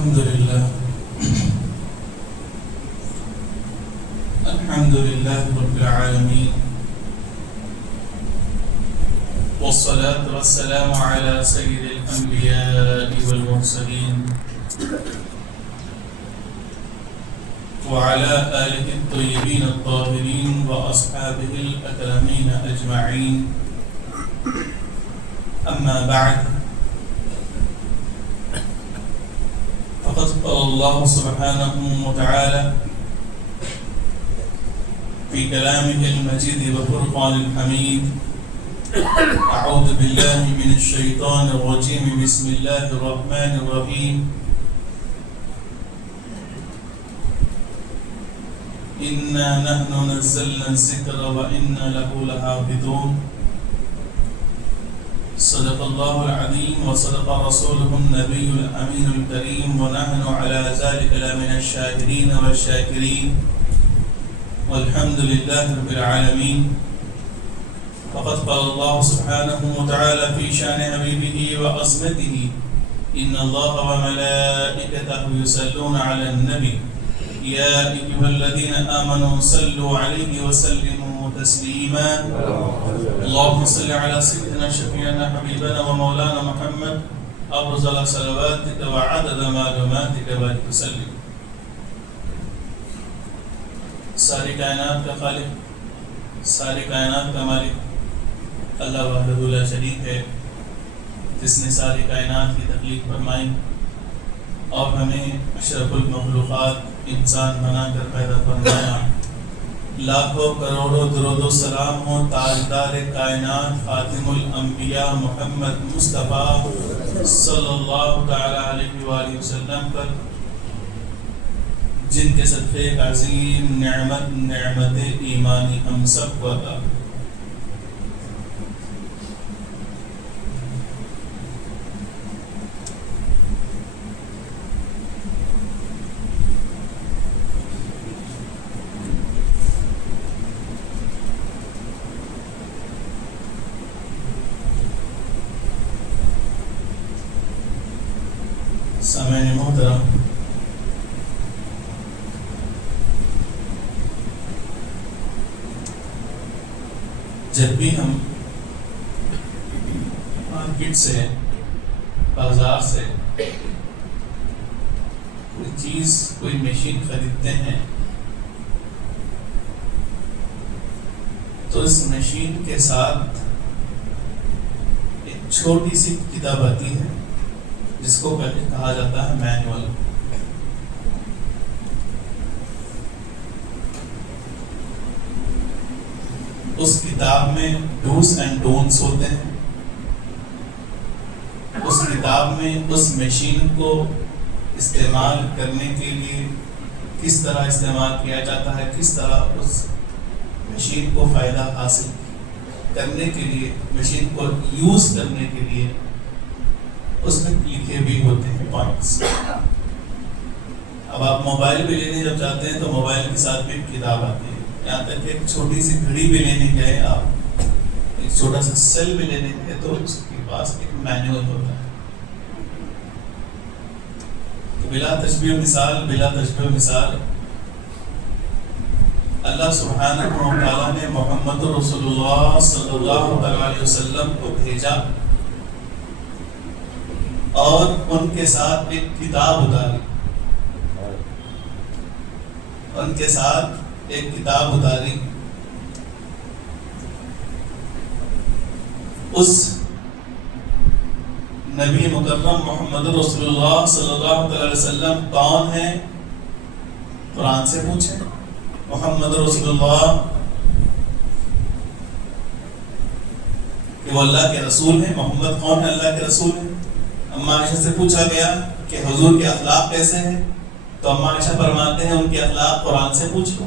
الحمد لله رب العالمين، والصلاة والسلام على سيد الأنبياء والمرسلين وعلى آله الطيبين الطاهرين وأصحابه الأكرمين أجمعين. أما بعد، فقد قال الله سبحانه وتعالى في كلامه المجيد وفرقان الحميد: أعوذ بالله من الشيطان الرجيم، بسم الله الرحمن الرحيم. إنا نحن نزلنا الذكر وإنا له لحافظون. صدق الله العظيم وصدق رسوله النبي الأمين الكريم، ونحن على ذلك لمن الشاهدين والشاكرين، والحمد لله رب العالمين. فقد قال الله سبحانه وتعالى في شأن حبيبه وعظمته: إن الله وملائكته يصلون على النبي يا أيها الذين آمنوا صلوا عليه وسلموا تسليما. اللهم صل على سيدنا شفيعنا حبيبنا ومولانا محمد أفضل صلواتك وعدد معلوماتك وسلم. ساری کائنات کا خالق، ساری کائنات کا مالک اللہ وحدہ لا شریک ہے، جس نے ساری کائنات کی تخلیق فرمائی اور ہمیں اشرف المخلوقات انسان بنا کر پیدا فرمایا. لاکھوں کروڑوں درود و سلام ہو تاجدار کائنات خاتم الانبیاء محمد مصطفیٰ صلی اللہ تعالی علیہ وآلہ وسلم پر، جن کے صدقے ایک عظیم نعمت ایمانی ہم سب کو عطا. سامعین محترم، جب بھی ہم مارکیٹ سے، بازار سے کوئی چیز، کوئی مشین خریدتے ہیں تو اس مشین کے ساتھ ایک چھوٹی سی کتاب آتی ہے جس کو کہا جاتا ہے مینول. اس کتاب میں ڈوز اینڈ ڈونٹس ہوتے ہیں. اس کتاب میں اس مشین کو استعمال کرنے کے لیے کس طرح استعمال کیا جاتا ہے، کس طرح اس مشین کو فائدہ حاصل کرنے کے لیے، مشین کو یوز کرنے کے لیے اس میں لکھے بھی ہوتے ہیں پوائنٹس. اب آپ موبائل بھی لینے جب جاتے ہیں تو موبائل کے ساتھ بھی کتاب آتی ہے. یہاں تک کہ ایک چھوٹی سی گھڑی بھی لینے گئے آپ، ایک چھوٹا سا سیل بھی لینے گئے تو اس کے پاس ایک مینول ہوتا ہے. تو بلا تشبیہ مثال اللہ سبحانہ و تعالیٰ نے محمد رسول اللہ صلی اللہ علیہ وسلم کو بھیجا اور ان کے ساتھ ایک کتاب اتاری. اس نبی مکرم محمد رسول اللہ صلی اللہ علیہ وسلم کون ہیں؟ قرآن سے پوچھیں. محمد رسول اللہ کہ وہ اللہ کے رسول ہیں. محمد کون ہے؟ اللہ کے رسول ہیں. اما عائشہ سے پوچھا گیا کہ حضور کے اخلاق کیسے ہیں، تو اما عائشہ فرماتے ہیں ان کے اخلاق قرآن سے پوچھ لو.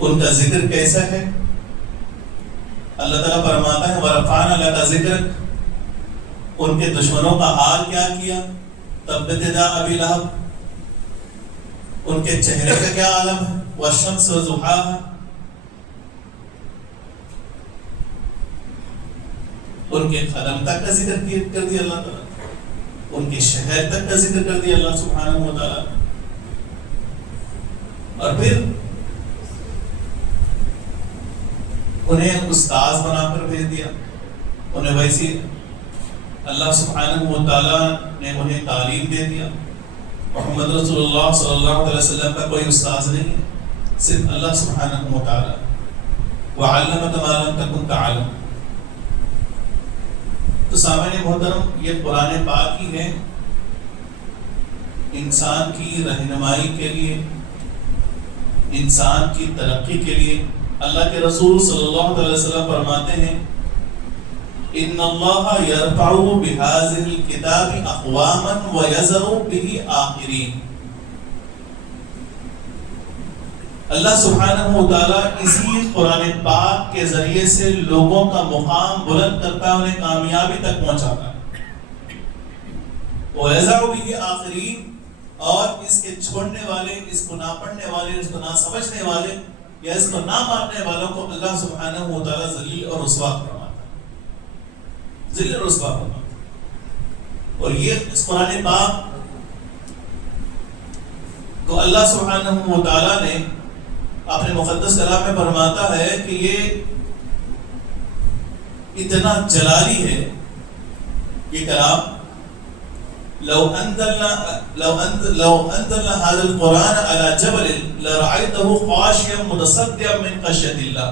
ان کا ذکر کیسا ہے؟ اللہ تعالیٰ فرماتا ہے وَرَفَعْنَا لَكَ ذِكْرَكَ. ان کے دشمنوں کا حال کیا کیا؟ تبت یدا ابی لہب. ان کے چہرے کا کیا عالم ہے؟ وَالشَّمْسِ وَضُحَاهَا. ان کے قدم تک کا ذکر کر دیا اللہ تعالیٰ، ان کے شہر تک کا ذکر کر دیا اللہ سبحانہ و تعالیٰ، اور پھر انہیں استاذ بنا کر بھیج دیا. انہیں ویسی اللہ سبحانہ و تعالیٰ نے انہیں تعلیم دے دیا. محمد رسول اللہ صلی اللہ علیہ وسلم کا کوئی استاذ نہیں ہے، صرف اللہ سبحانہ و تعالیٰ. وَعَلَّمَكَ مَا لَمْ تَكُنْ تَعْلَمُ. تو سامعین محترم، یہ قرآن پاک ہی ہے انسان کی رہنمائی کے لیے، انسان کی ترقی کے لیے. اللہ کے رسول صلی اللہ علیہ وسلم فرماتے ہیں ان اللہ یرفع بهذه الكتاب اقواما ويذر به آخرین. اللہ سبحانہ و تعالیٰ اسی قرآن پاک کے ذریعے سے لوگوں کا مقام بلند کرتا ہے، انہیں کامیابی تک پہنچاتا ہے. وَيَذَرُ بِهِ آخِرِينَ، اور اس کے چھوڑنے والے، اس کو نہ پڑھنے والے، اس کو نہ سمجھنے والے یا اس کو نہ ماننے والوں کو اللہ سبحانہ و تعالیٰ ذلیل اور رسوا فرماتا ہے، ذلیل اور رسوا فرماتا ہے. اور یہ اس قرآن پاک کو اللہ سبحانہ و تعالیٰ نے اپنے مقدس کلام میں فرماتا ہے کہ یہ اتنا جلالی ہے یہ کلام. لو انزلنا هذا القرآن على جبل لرأيته خاشعا متصدعا من خشية الله.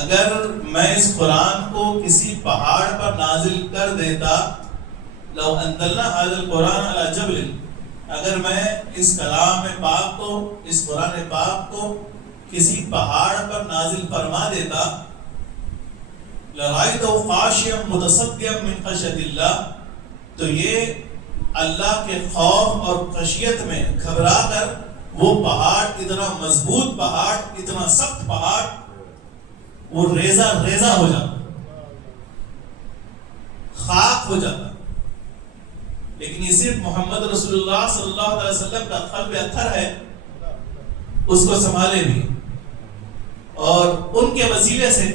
اگر میں اس قرآن کو کسی پہاڑ پر نازل کر دیتا، لو انزلنا هذا القرآن على جبل، اگر میں اس کلام پاک کو، اس قرآن پاک کو کسی پہاڑ پر نازل فرما دیتا، لرأيته خاشعا متصدعا من خشية الله، تو یہ اللہ کے خوف اور خشیت میں گھبرا کر وہ پہاڑ، اتنا مضبوط پہاڑ، اتنا سخت پہاڑ، وہ ریزہ ریزہ ہو جاتا، خاک ہو جاتا. لیکن یہ صرف محمد رسول اللہ صلی اللہ علیہ وسلم کا قلب اطہر ہے، اس کو سنبھالے بھی، اور ان کے وسیلے سے،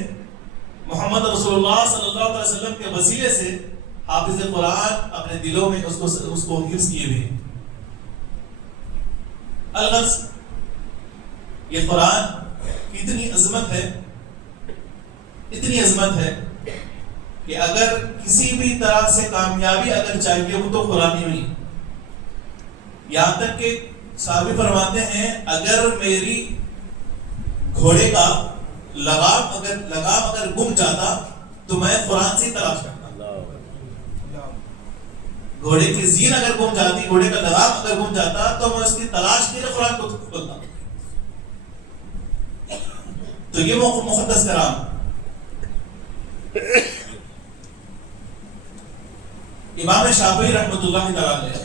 محمد رسول اللہ صلی اللہ علیہ وسلم کے وسیلے سے حافظ قرآن اپنے دلوں میں اس کو حفظ کیے ہوئے. الغرض یہ قرآن کی اتنی عظمت ہے، اتنی عظمت ہے کہ اگر کسی بھی طرح سے کامیابی اگر چاہیے وہ تو قرآن ہی ہوئی. یہاں تک کہ صحابی فرماتے ہیں اگر میری گھوڑے کا لگام اگر گم جاتا تو میں قرآن سے تلاش کرتا. گھوڑے کی زین اگر گم جاتی، گھوڑے کا لگام اگر گم جاتا تو میں اس کی تلاش کے لیے قرآن کو کھولتا. تو یہ مقدس کلام امام شافعی رحمۃ اللہ تعالی علیہ،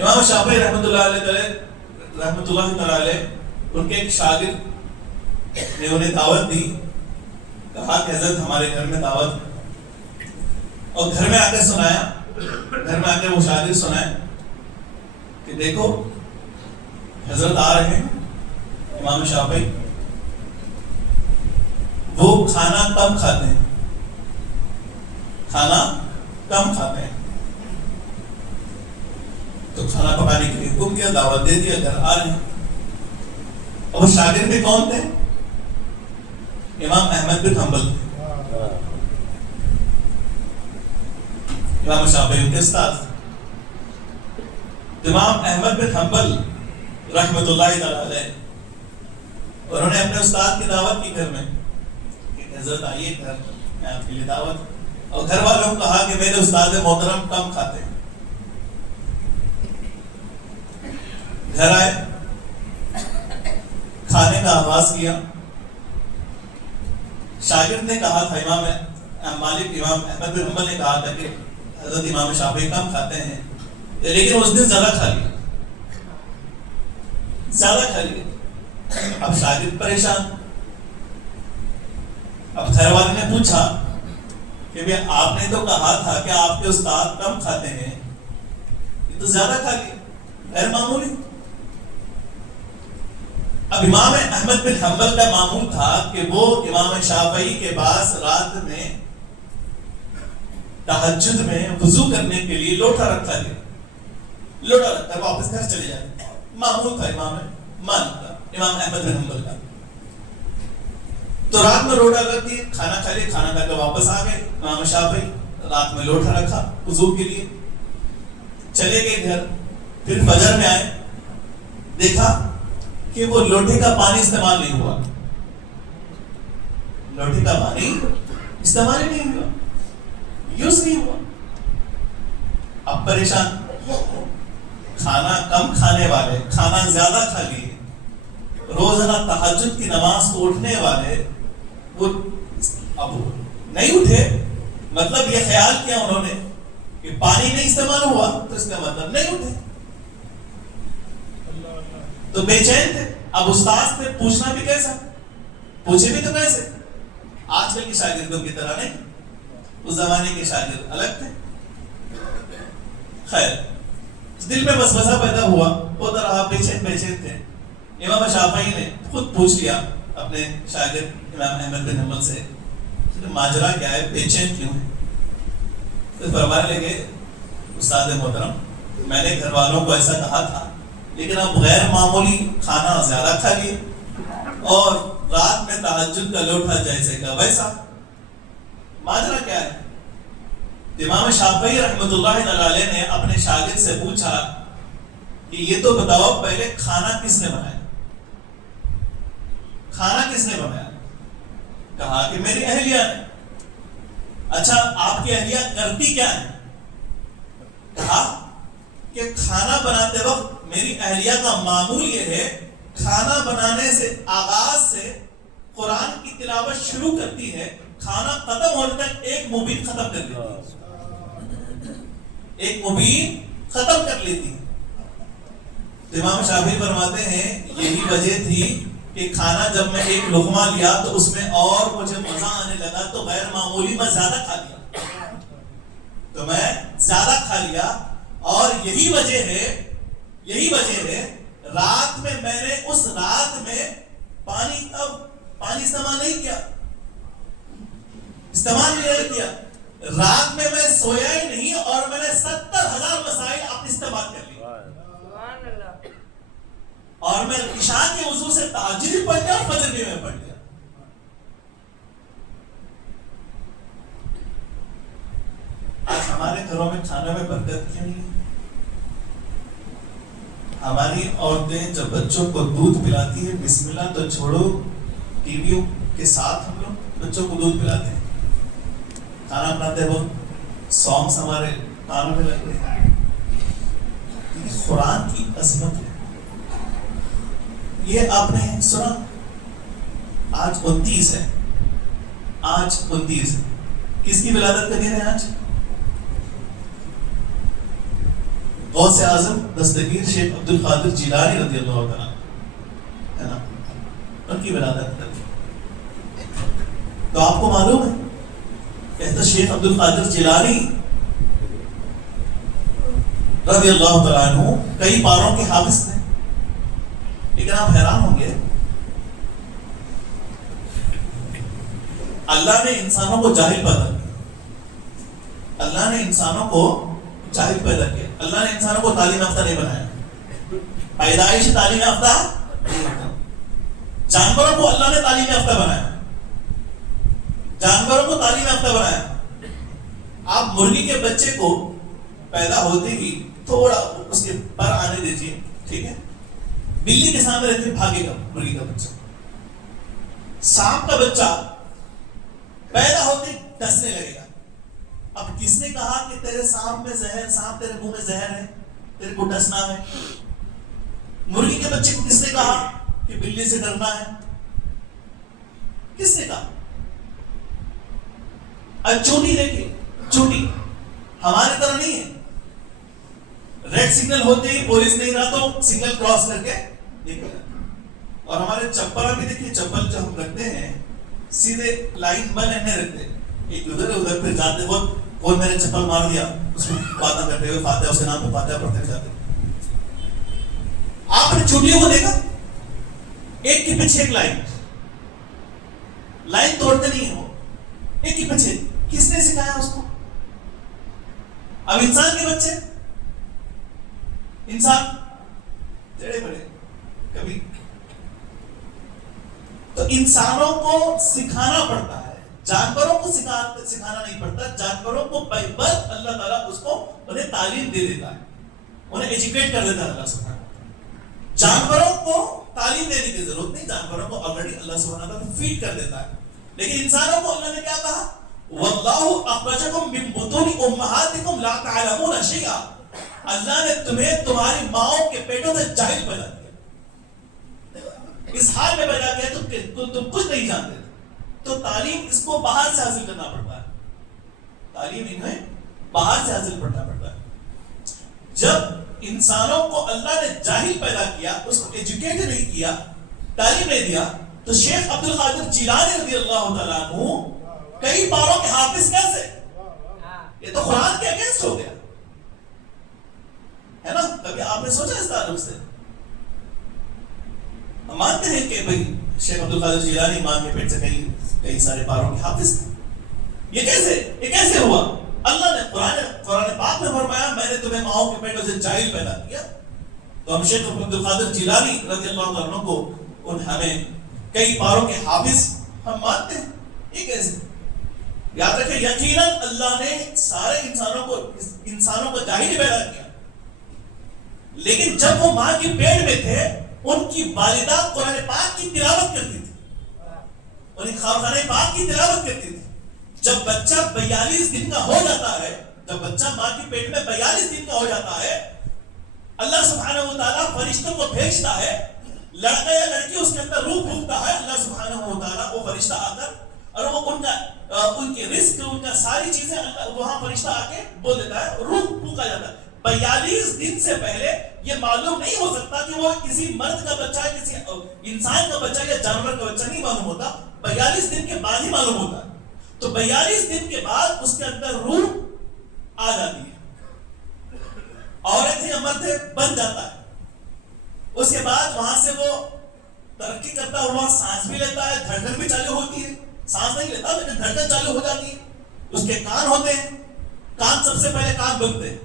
امام شافعی رحمۃ اللہ تعالی علیہ ان کے ایک شاگرد نے انہیں دعوت دی، کہا کہ حضرت ہمارے گھر میں دعوت ہے، اور گھر میں آ کر سنایا، گھر میں آ کر وہ شاگرد سنائے کہ دیکھو حضرت آ رہے ہیں امام شافعی، وہ کھانا کم کھاتے ہیں، کھانا کم کھاتے ہیں. تو کھانا پکانے کے لیے حکم دیا، دعوت دے دیا، گھر آ رہے ہیں. اور وہ شاگرد بھی کون تھے؟ امام احمد بن حنبل. امام شافعی ان کے استاد. امام احمد بن حنبل رحمۃ اللہ تعالی علیہ، انہوں نے اپنے استاد کی دعوت کی گھر میں کہ حضرت آئیے گھر میں آپ کے لیے دعوت. اور گھر والوں کو کہا کہ میرے استاد محترم کم کھاتے ہیں. گھر آئے، کھانے کا آغاز کیا. شاگرد نے کہا تھا، امام احمد بن حنبل نے کہا تھا کہ حضرت امام شافعی کم کھاتے ہیں، لیکن اس دن زیادہ کھا لیا، زیادہ کھا لیا. اب شاگرد پریشان. اب گھر والے نے پوچھا کہ آپ نے تو کہا تھا کہ آپ کے استاد کم کھاتے ہیں، یہ تو زیادہ کھا لیا، غیر معمولی. اب امام احمد بن حنبل کا معمول تھا کہ وہ امام شافعی کے پاس رات میں تہجد میں وضو کرنے کے لیے لوٹا رکھا گیا، لوٹا رکھ کر واپس گھر چلے جاتے، معمول تھا امام مالک کا، امام احمد بن حنبل کا۔ تو رات میں لوٹا کر کے کھانا کھا لیا، کھانا کھا کے واپس آ گئے امام شافعی، رات میں لوٹا رکھا وضو کے لیے، چلے گئے گھر، پھر فجر میں آئے، دیکھا کہ وہ لوٹے کا پانی استعمال نہیں ہوا، لوٹے کا پانی استعمال ہی نہیں ہوا، یوز نہیں ہوا۔ اب پریشان، کھانا کم کھانے والے کھانا زیادہ کھا لیے، روزانہ تہجد کی نماز کو اٹھنے والے وہ اب نہیں اٹھے، مطلب یہ خیال کیا انہوں نے کہ پانی نہیں استعمال ہوا تو اس کا مطلب نہیں اٹھے، تو بے چین تھے۔ اب استاد سے پوچھنا بھی کیسا، پوچھے بھی تو کیسے، آج کل کے شاگردوں کی طرح نہیں، اس زمانے کے شاگرد الگ تھے۔ خیر، دل میں وسوسہ پیدا ہوا، ہوتا رہا، بے چین تھے۔ امام شافعی نے خود پوچھ لیا اپنے شاگرد امام احمد بن حنبل سے، ماجرا کیا ہے، بے چین کیوں ہے؟ تو فرمانے لگے، استاد محترم، میں نے گھر والوں کو ایسا کہا تھا، لیکن اب غیر معمولی کھانا زیادہ کھا لیے اور رات میں تہجد کا لوٹا جیسے کا ویسا، ماجرا کیا ہے؟ امام شافعی رحمۃ اللہ علیہ نے اپنے شاگرد سے پوچھا کہ یہ تو بتاؤ پہلے کھانا کس نے بنایا، کھانا کس نے بنایا؟ کہا کہ میری اہلیہ نے۔ اچھا، آپ کی اہلیہ کرتی کیا ہے؟ کہا کہ کھانا بناتے وقت میری اہلیہ کا معمول یہ ہے، کھانا بنانے سے آغاز سے قرآن کی تلاوت شروع کرتی ہے، کھانا ختم ہونے تک ایک مبین ختم کر لیتی ہے، ایک مبین ختم کر لیتی ہے۔ تو امام شافعی فرماتے ہیں یہی وجہ تھی کہ کھانا جب میں ایک لقمہ لیا تو اس میں اور مجھے مزہ آنے لگا، تو غیر معمولی میں زیادہ کھا لیا، تو میں زیادہ کھا لیا، اور یہی وجہ ہے رات میں میں نے اس رات میں پانی استعمال نہیں کیا، رات میں سویا ہی نہیں، اور میں نے 70,000 مسائل اپنے استعمال کر لی، اور میں عشاء کے وضو سے تہجد بھی پڑھ لیا اور فجر بھی میں پڑھ لیا۔ آج ہمارے گھروں میں کھانے میں برکت کیوں نہیں؟ ہماری عورتیں جب بچوں کو دودھ پلاتی ہے، بسم اللہ تو چھوڑو، ٹی ویوں کے ساتھ ہم لوگ بچوں کو دودھ پلاتے ہیں، کھانا بناتے وقت سانگس ہمارے کانوں میں لگ رہے ہیں۔ یہ قرآن کی عظمت ہے۔ یہ آپ نے سنا، آج 29 ہے، آج 29 ہے، کس کی ولادت کا دن ہے آج؟ غوث اعظم دستگیر شیخ عبد القادر جیلانی رضی اللہ تعالیٰ ہے نا، ان کی ولادت کا دن۔ تو آپ کو معلوم ہے کہ شیخ عبد القادر جیلانی رضی اللہ تعالیٰ عنہ کئی پاروں کے حافظ تھے، لیکن آپ حیران ہوں گے، اللہ نے انسانوں کو جاہل پیدا کیا، اللہ نے انسانوں کو جاہل پیدا کیا، اللہ نے انسانوں کو تعلیم یافتہ نہیں بنایا، پیدائش تعلیم یافتہ نہیں ہوتا۔ جانوروں کو اللہ نے تعلیم یافتہ بنایا، جانوروں کو تعلیم یافتہ بنایا۔ آپ مرغی کے بچے کو پیدا ہوتے ہی تھوڑا اس کے پر آنے دیجیے، ٹھیک ہے، بلی کے سامنے رہتے بھاگے گا مرغی کا بچہ۔ سانپ کا بچہ پیدا ہوتے ڈسنے لگے گا۔ اب کس نے کہا کہ تیرے سانپ میں زہر، سانپ تیرے منہ میں زہر ہے، تیرے کو ڈسنا ہے؟ مرغی کے بچے کو کس نے کہا کہ بلی سے ڈرنا ہے؟ کس نے کہا؟ چونٹی دیکھیے، چونٹی ہمارے طرح نہیں ہے، ریڈ سگنل ہوتے ہی پولیس نہیں رہا تو سگنل کراس کر کے نکل جاتا۔ اور ہمارے چپل بھی دیکھیے، چپل جو ہم رکھتے ہیں سیدھے لائن بنے نہیں رکھتے، ایک ادھر پھر جاتے وقت کوئی میں نے چپل مار دیا، اس کو باتیں کرتے ہوئے فاتحہ، اس کے نام پہ فاتحہ پڑھتے جاتے۔ آپ نے چونٹیوں کو دیکھا؟ کے پیچھے ایک لائن توڑتے نہیں ہیں وہ، ایک ہی پیچھے. کس نے سکھایا اس کو؟ اب انسان کے بچے، انسان ٹیڑھے بڑے کبھی، تو انسانوں کو سکھانا پڑتا ہے، جانوروں کو سکھانا نہیں پڑتا. جانوروں کو بائی برتھ اللہ تعالیٰ اس کو انہیں تعلیم دے دیتا ہے، انہیں ایجوکیٹ کر دیتا ہے اللہ سبحانہ. جانوروں کو تعلیم دینے کی ضرورت نہیں، جانوروں کو آلریڈی اللہ سبحانہ تعالیٰ فیڈ کر دیتا ہے. لیکن انسانوں کو اللہ نے کیا کہا؟ واللہ اخرجکم من بطون امہاتکم لا تعلمون شیئا. اللہ نے تمہیں تمہاری ماؤں کے پیٹوں سے جاہل پیدا کیا، اس حال میں پیدا کیا تم کچھ نہیں جانتے. تو تعلیم اس کو باہر سے حاصل کرنا پڑتا ہے، تعلیم انہیں باہر سے حاصل کرنا پڑتا ہے. جب انسانوں کو اللہ نے جاہل پیدا کیا، اس کو ایجوکیٹ نہیں کیا، تعلیم نہیں دیا، تو شیخ عبد القادر جیلانی رضی اللہ تعالیٰ عنہ کئی باروں کے حافظ کیسے؟ یہ تو قرآن کے اگینسٹ ہو گیا ہے نا. کبھی آپ نے سوچا اس تعلق سے؟ ہم مانتے ہیں کہ بھئی شیخ عبد القادر جیلانی ماں کے پیٹ سے کئی سارے باروں کے حافظ تھے. یہ کیسے ہوا؟ اللہ نے قرآن پاک میں فرمایا میں نے تمہیں ماؤں کے پیٹوں سے جاہل پیدا کیا. تو ہم شیخ عبد القادر جیلانی رضی اللہ عنہ کو ہمیں کئی باروں کے حافظ ہم مانتے ہیں. یہ کیسے؟ یاد رکھیں یقیناً اللہ نے سارے انسانوں کو جاہل پیدا کیا، لیکن جب وہ ماں کے پیٹ میں تھے ان کی والدہ قرآن پاک کی تلاوت کرتی تھی، انہیں خانہ پاک کی تلاوت کرتی تھی. جب بچہ 42 دن کا ہو جاتا ہے، جب بچہ ماں کے پیٹ میں 42 دن کا ہو جاتا ہے، اللہ سبحانہ و تعالیٰ فرشتوں کو بھیجتا ہے، لڑکا یا لڑکی اس کے اندر روح پھونکتا ہے. اللہ سبحانہ و تعالیٰ وہ فرشتہ آ کر اور وہ ان کے رزق، ان کا ساری چیزیں وہاں فرشتہ آ کے بول دیتا ہے، روح پھونکا جاتا ہے. 42 دن سے پہلے یہ معلوم نہیں ہو سکتا کہ وہ کسی مرد کا بچہ ہے، کسی انسان کا بچہ یا جانور کا بچہ، نہیں معلوم ہوتا. 42 دن کے بعد ہی معلوم ہوتا ہے. تو 42 دن کے بعد اس کے اندر روح آ جاتی ہے، عورت یا مرد بن جاتا ہے. اس کے بعد وہاں سے وہ ترقی کرتا ہوا سانس بھی لیتا ہے، دھڑکن بھی چالو ہوتی ہے. سانس نہیں لیتا لیکن دھڑکن چالو ہو جاتی ہے. اس کے کان ہوتے ہیں، کان سب سے پہلے کان بنتے ہیں،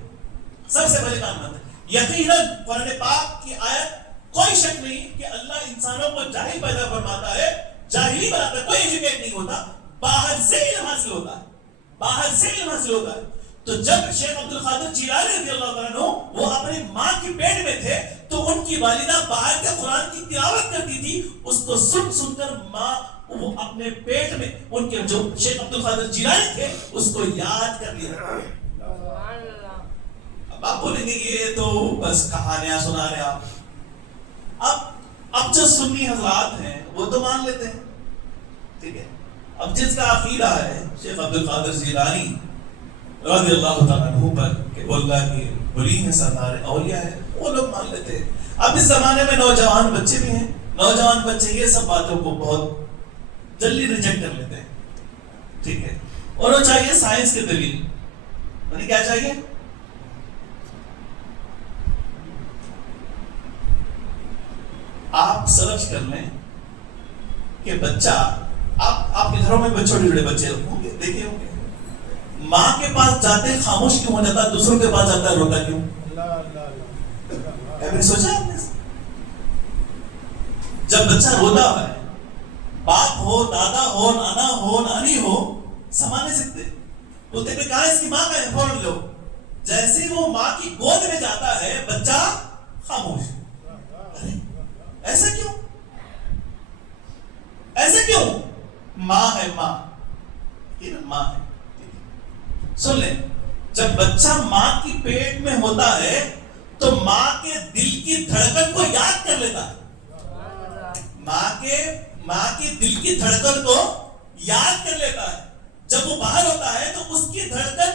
سب سے پہلے کان بنتے ہیں. یقیناً قرآن پاک کی آیت کوئی شک نہیں کہ اللہ انسانوں کو جاہل پیدا فرماتا ہے، جاہلی بناتا ہے. کوئی ایجوکیٹ نہیں ہوتا، باہر سے علم حاصل ہوتا ہے، باہر سے علم حاصل ہوتا ہے. تو جب شیخ عبد القادر جیلانی رضی اللہ تعالیٰ عنہ وہ اپنی ماں کے پیٹ میں تھے تو ان کی والدہ باہر کے قرآن کی تلاوت کرتی تھی. اس کو سن کر ماں وہ اپنے پیٹ میں ان کے جو شیخ عبد القادر جیلانی تھے اس کو یاد کر لیا. اب آپ بولیں گے یہ تو بس کہانیاں سنا رہے آپ. اب جو سنی حضرات ہیں وہ تو مان لیتے ہیں، ٹھیک ہے. اب جس کا عقیدہ ہے شیخ عبد القادر جیلانی رضی اللہ تعالیٰ عنہ پر کہ وہ اللہ کی ولی ہیں، سردار اولیاء ہے، وہ لوگ مان لیتے ہیں. اب اس زمانے میں نوجوان بچے بھی ہیں، نوجوان بچے یہ سب باتوں کو بہت جلدی ریجیکٹ کر لیتے ہیں، ٹھیک ہے. اور وہ چاہیے سائنس کے دلیل، انہیں کیا چاہیے؟ آپ سرچ کر لیں کہ بچہ، آپ کے گھروں میں چھوٹے چھوٹے بچے ہوں گے، دیکھے ہوں گے، ماں کے پاس جاتے خاموش کیوں ہو جاتا ہے، دوسروں کے پاس جاتا ہے روتا کیوں؟ کبھی سوچا آپ نے؟ جب بچہ روتا ہے، باپ ہو، دادا ہو، نانا ہو، نانی ہو، سنبھال نہیں سکتے، بولتے کہ کہاں اس کی ماں کا ہے، فوراً لو. جیسے وہ ماں کی گود میں جاتا ہے بچہ خاموش. ایسا کیوں؟ ایسا کیوں؟ ماں ہے، ماں ماں ہے. سن لیں، جب بچہ ماں کی پیٹ میں ہوتا ہے تو ماں کے دل کی دھڑکن کو یاد کر لیتا ہے. ماں کے دل کی دھڑکن کو یاد کر لیتا ہے. جب وہ باہر ہوتا ہے تو اس کی دھڑکن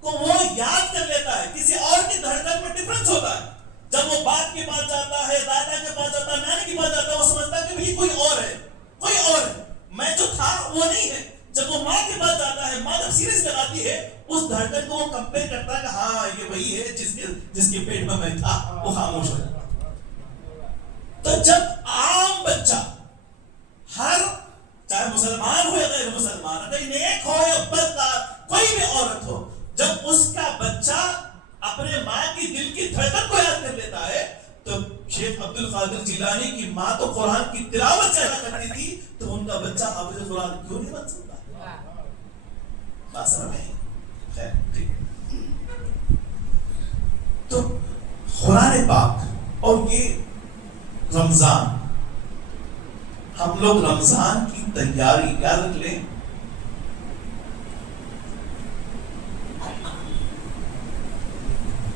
کو وہ یاد کر لیتا ہے. کسی اور کی دھڑکن میں ڈفرنس ہوتا ہے. جب وہ باپ کے پاس جاتا ہے، دادا کے پاس جاتا ہے، نانی کے پاس جاتا ہے، وہ سمجھتا ہے کہ بھئی کوئی اور ہے، کوئی اور ہے، میں جو تھا وہ نہیں ہے. جب وہ ماں کے پاس جاتا ہے، ماں جب سیریس لگاتی ہے، اس دھڑکن کو وہ کمپیئر کرتا ہے کہ ہاں یہ وہی ہے جس کے پیٹ میں تھا. وہ خاموش ہو جاتا. تو جب عام بچہ تو شیخ عبد القادر جیلانی کی ماں تو قرآن کی تلاوت زیادہ کرتی تھی، تو ان کا بچہ حافظ قرآن کیوں نہیں بن سکتا؟ بات سمجھ میں خیر ٹھیک ہے. تو قرآن پاک اور یہ رمضان، ہم لوگ رمضان کی تیاری کیا رکھ لیں.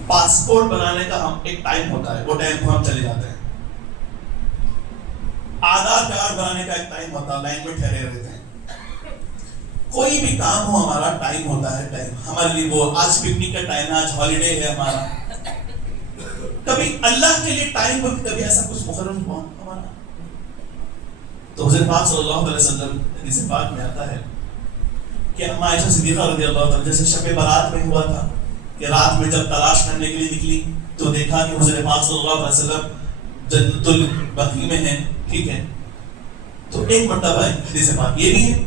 پاسپورٹ بنانے کا ہم ایک ٹائم ہوتا ہے، وہ ٹائم کو ہم چلے جاتے ہیں. آدھار کارڈ بنانے کا ایک ٹائم ہوتا ہے، لائن میں ٹھہرے رہتے ہیں. کوئی بھی کام ہو ہمارا ٹائم ہوتا ہے. ٹائم ہمارے لیے وہ آج پکنک کا ٹائم ہے، آج ہالیڈے ہے ہمارا. کبھی اللہ کے لیے ٹائم ہو، کبھی ایسا کچھ مقرر ہوا ہمارا. تو حضرت پاک صلی اللہ علیہ وسلم حدیث پاک میں آتا ہے کہ اما عائشہ صدیقہ رضی اللہ عنہا جیسے شب برات میں ہوا تھا کہ رات میں جب تلاش کرنے کے لیے نکلی تو دیکھا کہ حضرت پاک صلی اللہ علیہ وسلم جنت البقیع میں ہیں. ٹھیک ہے. تو ایک مرتبہ حدیث پاک یہ بھی ہے،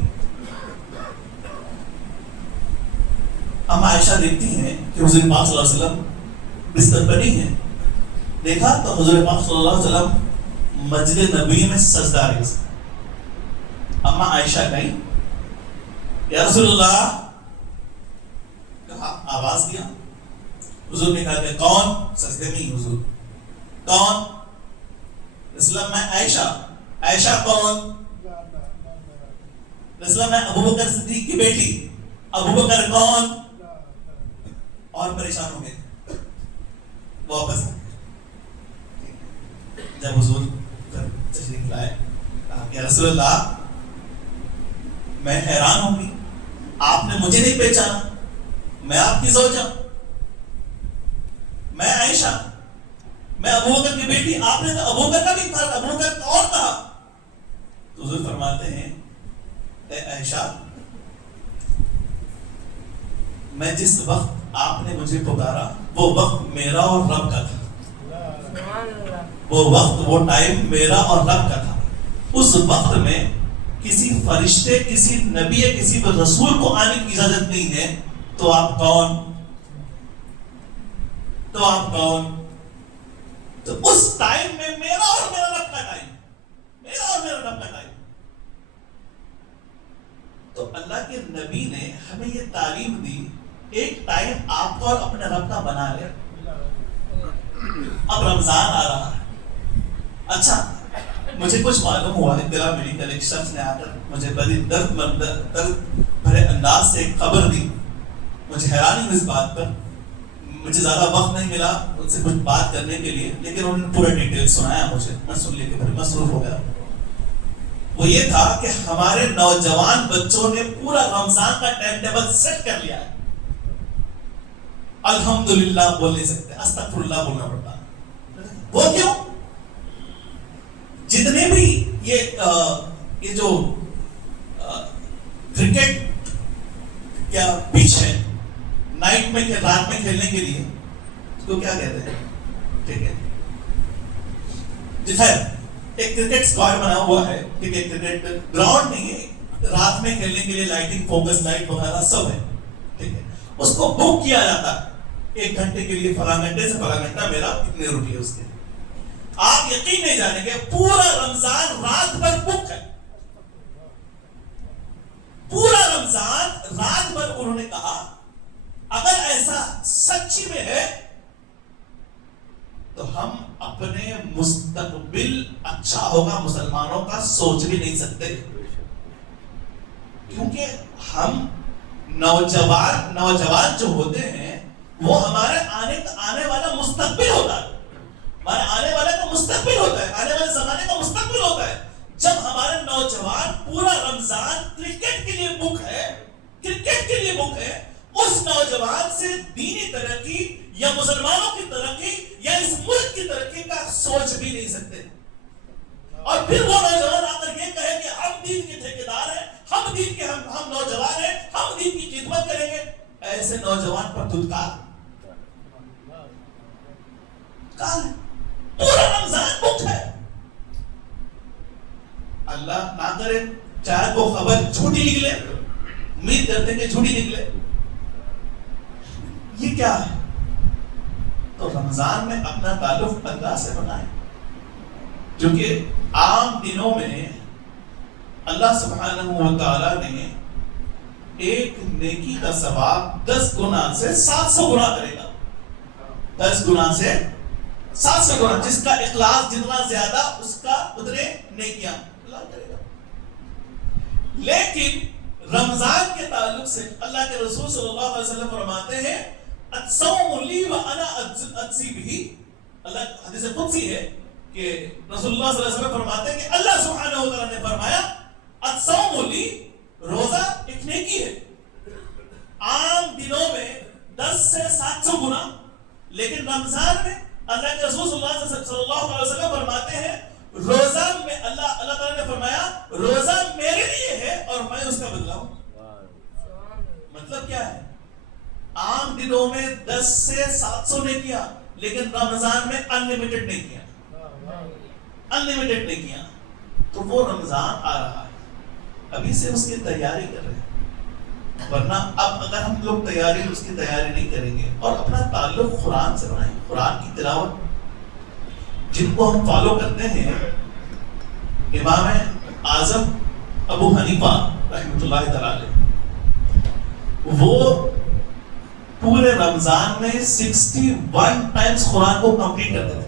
اما عائشہ دیکھتی ہیں کہ حضرت پاک صلی اللہ علیہ وسلم بستر پر نہیں ہیں. دیکھا تو حضرت پاک صلی اللہ علیہ وسلم مسجد نبوی میں سجدہ ریز. اما عائشہ کہیں یا رسول اللہ، کہا، آواز دیا. حضور نے کہا کہ کون؟ سجدے میں ہی حضور. کون؟ اسلام میں عائشہ. عائشہ کون؟ اسلام میں ابو بکر صدیق کی بیٹی. ابو بکر کون؟ اور پریشان ہو گئے، واپس جب حضور تشریف لائے کہا کہ رسول اللہ میں حیران ہوں گی، آپ نے مجھے نہیں پہچانا، میں آپ کی زوجہ، میں عائشہ، میں ابو بکر کی بیٹی. آپ نے تو ابو بکر کا بھی کہا، ابو بکر کون کہا؟ تو حضور فرماتے ہیں اے عائشہ، میں جس وقت آپ نے مجھے پکارا وہ وقت میرا اور رب کا تھا. وہ وقت، وہ ٹائم میرا اور رب کا تھا. اس وقت میں کسی فرشتے، کسی نبی، کسی رسول کو آنے کی اجازت نہیں ہے. تو آپ کون؟ تو آپ کون؟ تو اس ٹائم میں میرا اور میرا رب کا ٹائم، میرا اور میرا رب کا ٹائم. تو اللہ کے نبی نے ہمیں یہ تعلیم دی، ایک ٹائم آپ کو اور اپنے رب کا بنا لے. اب رمضان آ رہا ہے. اچھا، مجھے کچھ معلوم ہوا، اطلاع ملی کہ ایک شخص نے آ کر مجھے بڑی درد بھرے انداز سے ایک خبر دی. مجھے حیرانی ہوئی اس بات پر. مجھے زیادہ وقت نہیں ملا ان سے کچھ بات کرنے کے لیے، لیکن انہوں نے پورا ڈیٹیل سنایا مجھے. میں سن لے کے بڑی مصروف ہو گیا. وہ یہ تھا کہ ہمارے نوجوان بچوں نے پورا رمضان کا ٹائم ٹیبل سیٹ کر لیا ہے. الحمدللہ بول نہیں سکتے، استغفر اللہ بولنا پڑتا. وہ کیوں؟ جتنے بھی یہ جو کرکٹ کیا پچ ہے نائٹ میں، رات میں کھیلنے کے لیے، اس کو کیا کہتے ہیں؟ ٹھیک ہے جی، خیر ایک کرکٹ اسکواڈ بنا ہوا ہے. ٹھیک ہے، کرکٹ گراؤنڈ نہیں ہے، رات میں کھیلنے کے لیے لائٹنگ، فوکس لائٹ وغیرہ سب ہے. ٹھیک ہے، اس کو بک کیا جاتا ہے 1 گھنٹے کے لیے، فلاں گھنٹے سے فلاں گھنٹہ میرا اتنے روپیے اس کے. آپ یقین نہیں جانیں گے، پورا رمضان رات بھر بک ہے. پورا رمضان رات بھر. انہوں نے کہا اگر ایسا سچی میں ہے تو ہم اپنے مستقبل اچھا ہوگا مسلمانوں کا سوچ بھی نہیں سکتے، کیونکہ ہم نوجوان جو ہوتے ہیں وہ ہمارے آنے والا مستقبل ہوتا ہے. ہمارے آنے والے کا مستقبل ہوتا ہے، آنے والے زمانے کا مستقبل ہوتا ہے. جب ہمارے نوجوان پورا رمضان کرکٹ کے لیے بک ہے، کرکٹ کے لیے بک ہے، اس نوجوان سے دینی ترقی یا مسلمانوں کی ترقی یا اس ملک کی ترقی کا سوچ بھی نہیں سکتے. اور پھر وہ نوجوان آ کر یہ کہے کہ ہم دین کے ٹھیکیدار ہیں، ہم دین کے ہم نوجوان ہیں، ہم دین کی خدمت کریں گے. ایسے نوجوان پر دھتکار ہے. پورا رمضان بک ہے. اللہ نہ کرے چاہے وہ خبر جھوٹی نکلے، امید کرتے کہ جھوٹی نکلے. یہ کیا ہے؟ تو رمضان میں اپنا تعلق اللہ سے بنائیں، کیونکہ عام دنوں میں اللہ سبحانہ و تعالیٰ نے ایک نیکی کا ثواب 10 گنا سے 700 گنا کرے گا. 10 گنا سے 700 گنا، جس کا اخلاص جتنا زیادہ اس کا اتنے نیکیاں اللہ کرے گا. لیکن رمضان کے تعلق سے اللہ کے رسول صلی اللہ علیہ وسلم فرماتے ہیں الصوم لی وانا اجزی بہ. اللہ حدیث قدسی ہے کہ رسول اللہ صلی اللہ علیہ وسلم فرماتے ہیں کہ اللہ سبحانہ و تعالی نے فرمایا الصوم لی، روزہ ایک نیکی ہے. عام دنوں میں 10 سے 700 گنا، لیکن رمضان میں اللہ کے رسول صلی اللہ علیہ وسلم فرماتے ہیں روزہ میں اللہ تعالیٰ نے فرمایا روزہ میرے لیے ہے اور میں اس کا بدلہ ہوں. مطلب کیا ہے؟ عام دنوں میں 10 سے 700 نے کیا، لیکن رمضان میں انلیمیٹڈ نے کیا. انلیمیٹڈ نے کیا. تو وہ رمضان آ رہا ہے، ابھی سے اس کی تیاری کر رہے ہیں، ورنہ اب اگر ہم لوگ اس کی تیاری نہیں کریں گے اور اپنا تعلق قرآن سے بنائیں، قرآن کی تلاوت جن کو ہم فالو کرتے ہیں، امام اعظم ابو حنیفہ رحمۃ اللہ تعالی علیہ، وہ پورے رمضان میں 61 ٹائمز قرآن کو کمپلیٹ کرتے تھے.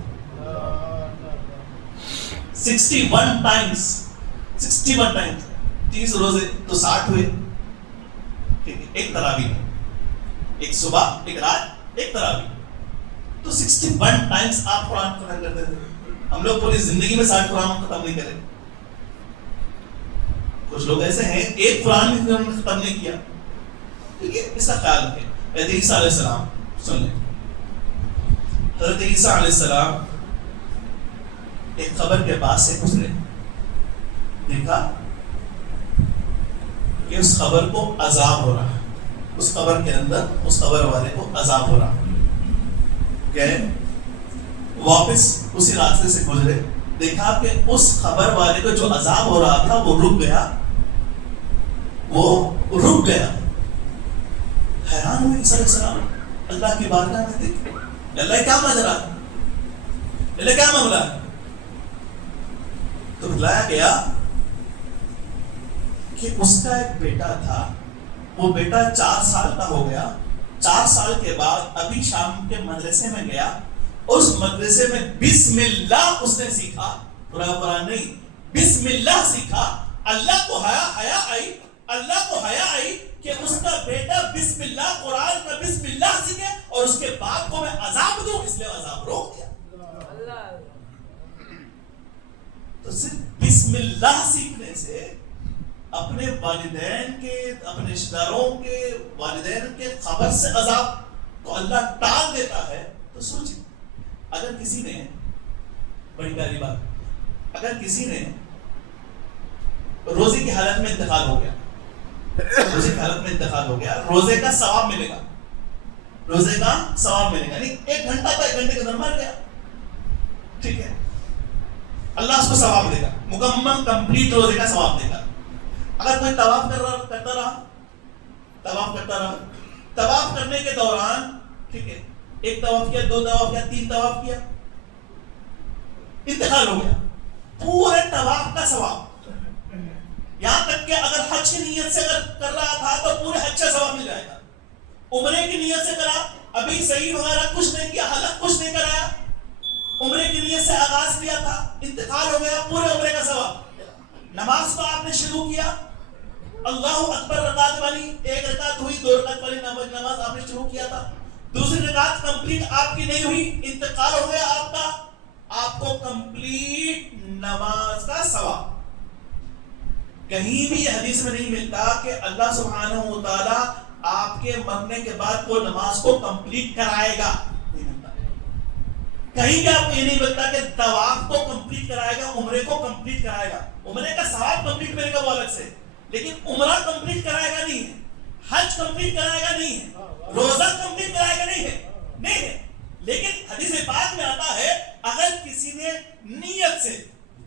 61 ٹائمز 30 روزے تو 60 ہوئے. ایک تراویح، ایک صبح ایک رات ایک تراویح، تو 61 ٹائمز آپ قرآن ختم کرتے تھے. ہم لوگ پوری زندگی میں 60 قرآن ختم نہیں کرے. کچھ لوگ ایسے ہیں ایک قرآن بھی ختم نہیں کیا. ٹھیک ہے، اس کا خیال رکھیں. حضرت عیسیٰ علیہ السلام سن لیں. حضرت عیسیٰ علیہ السلام ایک قبر کے پاس سے گزرے، دیکھا کہ اس قبر کو عذاب ہو رہا ہے، اس قبر کے اندر اس قبر والے کو عذاب ہو رہا. گئے واپس اسی راستے سے گزرے، دیکھا کہ اس قبر والے کو جو عذاب ہو رہا تھا وہ رک گیا. حیران ہوئے عیسیٰ علیہ السلام، اللہ کی بارگاہ میں دیکھ اللہ کیا ماجرا، اللہ کیا معاملہ ہے. تو بتلایا گیا کہ اس کا ایک بیٹا تھا، وہ بیٹا 4 سال کا ہو گیا. 4 سال کے بعد ابھی شام کے مدرسے میں گیا، اس مدرسے میں بسم اللہ اس نے سیکھا. قرآن نہیں، بسم اللہ سیکھا. اللہ کو حیا آئی کہ اس کا بیٹا بسم اللہ قرآن کا بسم اللہ سیکھے اور اس کے باپ کو میں عذاب دوں، اس لیے عذاب روک دیا. تو صرف بسم اللہ سیکھنے سے اپنے والدین کے، اپنے رشتہ داروں کے، والدین کے خبر سے عذاب کو اللہ ٹال دیتا ہے. تو سوچیں اگر کسی نے، بڑی پیاری بات، اگر کسی نے روزے کی حالت میں انتقال ہو گیا، روزے کا ثواب ملے گا، یعنی 1 گھنٹہ تو 1 گھنٹے کے اندر مر گیا، ٹھیک ہے، اللہ اس کو ثواب دے گا، مکمل کمپلیٹ روزے کا ثواب دے گا. اگر کوئی طواف کرتا رہا، طواف کرنے کے دوران، ٹھیک ہے، 1 طواف کیا، 2 طواف کیا، 3 طواف کیا، انتقال ہو گیا، پورے طواف کا ثواب. یہاں تک کہ اگر حج کی نیت سے اگر کر رہا تھا تو پورے حج کا ثواب مل جائے گا. عمرے کی نیت سے کرا، ابھی صحیح وغیرہ کچھ نہیں کیا، حلق کچھ نہیں کرایا، عمرے کی نیت سے آغاز کیا تھا، انتقال ہو گیا، پورے عمرے کا ثواب. نماز کو آپ نے شروع کیا، اللہ اکبر رکعت والی 1 رکعت ہوئی، 2 رکعت والی نماز آپ نے شروع کیا تھا، دوسری رکعت کمپلیٹ آپ کی نہیں ہوئی، انتقال ہو گیا آپ کا، آپ کو کمپلیٹ نماز کا ثواب. کہیں بھی یہ حدیث میں نہیں ملتا کہ اللہ سبحانہ و تعالی آپ کے مرنے کے بعد وہ نماز کو کمپلیٹ کرائے گا. نہیں ملتا. کہیں بھی آپ کو یہ نہیں ملتا کہ طواف کو کمپلیٹ کرائے گا، عمرے کو کمپلیٹ کرائے گا. عمرے کا ثواب کمپلیٹ کرے گا وہ الگ سے، لیکن عمرہ کمپلیٹ کرائے گا نہیں ہے، حج کمپلیٹ کرائے گا نہیں ہے، روزہ کمپلیٹ کرائے گا نہیں ہے. لیکن حدیث پاک میں آتا ہے اگر کسی نے نیت سے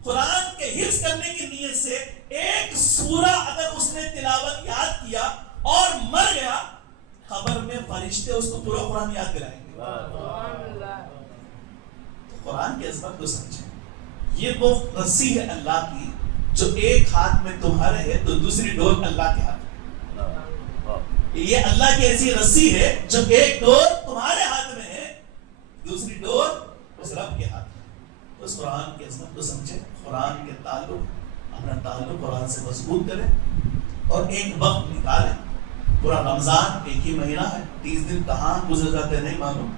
قرآن کے حفظ کرنے کی نیت سے 1 سورہ اگر اس نے تلاوت یاد کیا اور مر گیا، قبر میں فرشتے اس کو پورا قرآن یاد دلائیں گے. تو قرآن کی عظمت کو سمجھیں. یہ وہ رسی ہے اللہ کی جو ایک ہاتھ میں تمہارے ہے تو دوسری ڈور اللہ کے ہاتھ میں. یہ اللہ کی ایسی رسی ہے جو ایک ڈور تمہارے ہاتھ میں ہے, دوسری ڈور اس رب کے ہاتھ میں. تو اس قرآن کی عظمت کو سمجھیں, قرآن کے اپنا تعلق قرآن سے مضبوط کریں, اور ایک وقت نکالیں. پورا رمضان ایک ہی مہینہ ہے, 30 دن کہاں گزر جاتے نہیں معلوم,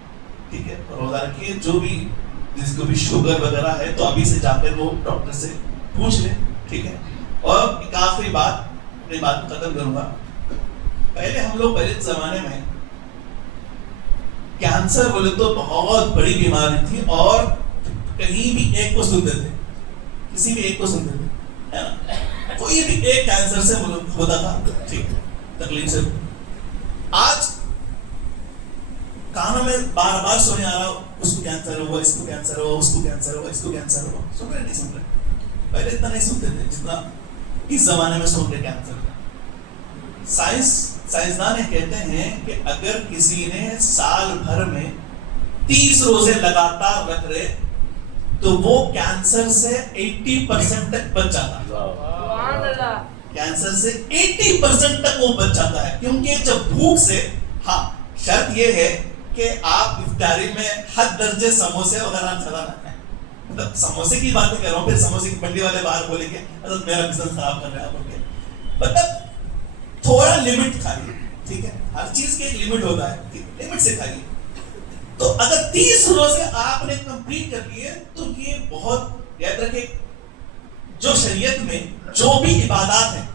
ٹھیک ہے. روزہ رکھیے. جو بھی جس کو بھی شوگر وغیرہ ہے تو ابھی سے جا کر وہ ڈاکٹر سے پوچھ لیں, ٹھیک ہے. اور ایک آخری بات, اپنی بات ختم کروں گا. پہلے زمانے میں کینسر بولے تو بہت بڑی بیماری تھی, اور کہیں بھی ایک کو سنتے تھے, کسی بھی ایک کو سنتے تھے, کوئی بھی ایک کینسر سے ہوتا تھا, ٹھیک ہے, تکلیف سے. آج کانوں میں بار بار سونے آ رہا, اس کو کینسر ہوا, اس کو کینسر ہوا, اس کو کینسر ہوا, اس کو کینسر ہوا. سن رہے نہیں سن رہے؟ پہلے اتنا نہیں سنتے تھے جتنا اس زمانے میں سن رہے کینسر کا. سائنسدان کہتے ہیں کہ اگر کسی نے سال بھر میں 30 روزے لگاتار رکھ رہے تو وہ کینسر سے 80% تک بچ جاتا ہے. کینسر سے 80% تک وہ بچ جاتا ہے, کیونکہ جب بھوک سے, ہاں شرط یہ ہے کہ آپ افطاری میں حد درجے سموسے وغیرہ زیادہ نہ کھائیں. مطلب سموسے کی بات نہیں کر رہا ہوں, پھر سموسے کی منڈی والے باہر بولیں گے حضرت میرا بزنس خراب کر رہے ہیں آپ. مطلب تھوڑا لمٹ کھائیے, ٹھیک ہے. ہر چیز کی ایک لمٹ ہوتا ہے, لمٹ سے کھائیے. تو اگر 30 روزے آپ نے کمپلیٹ کر لیے تو یہ بہت یاد رکھیں, جو شریعت میں جو بھی عبادات ہیں,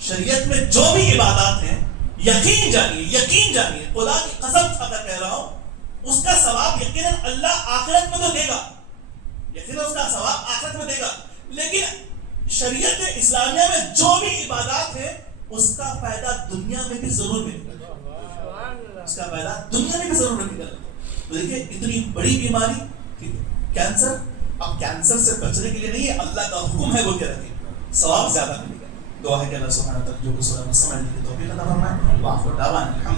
شریعت میں جو بھی عبادات ہیں, یقین جانیے خدا کی قسم کھا کر کہہ رہا ہوں, اس کا ثواب یقیناً اللہ آخرت میں تو دے گا, یقیناً اس کا ثواب آخرت میں دے گا. لیکن شریعت اسلامیہ میں جو بھی عبادات ہیں اس کا فائدہ دنیا میں بھی ضرور ملے گا, اس کا فائدہ دنیا میں بھی ضرور ملے گا. تو دیکھیں اتنی بڑی بیماری, ٹھیک ہے, کینسر. اب کینسر سے بچنے کے لیے نہیں, اللہ کا حکم ہے وہ کیا رکھے, ثواب زیادہ ملے گا. دعا ہے کہ اللہ سبحانہ وتعالی جو کچھ سمجھنے کی توفیق عطا فرمائے. واخر دعوانا